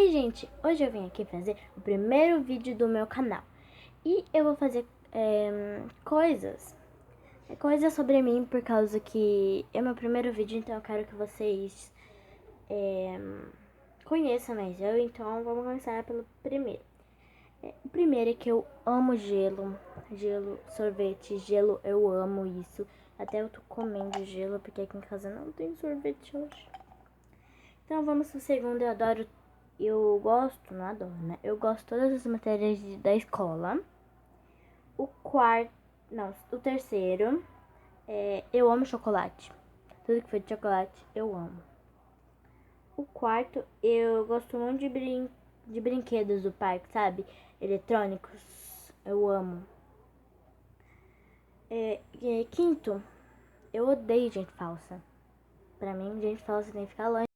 Oi, gente! Hoje eu vim aqui fazer o primeiro vídeo do meu canal. E eu vou fazer coisas sobre mim, por causa que é meu primeiro vídeo, então eu quero que vocês conheçam mais eu. Então vamos começar pelo primeiro. O primeiro é que eu amo gelo. Gelo, sorvete, gelo, eu amo isso. Até eu tô comendo gelo, porque aqui em casa não tem sorvete hoje. Então vamos pro segundo. Eu gosto, não adoro, né? Eu gosto de todas as matérias da escola. O quarto, não, o terceiro, eu amo chocolate. Tudo que for de chocolate, eu amo. O quarto, eu gosto muito de brinquedos do parque, sabe? Eletrônicos, eu amo. Quinto, eu odeio gente falsa. Pra mim, gente falsa tem que ficar longe.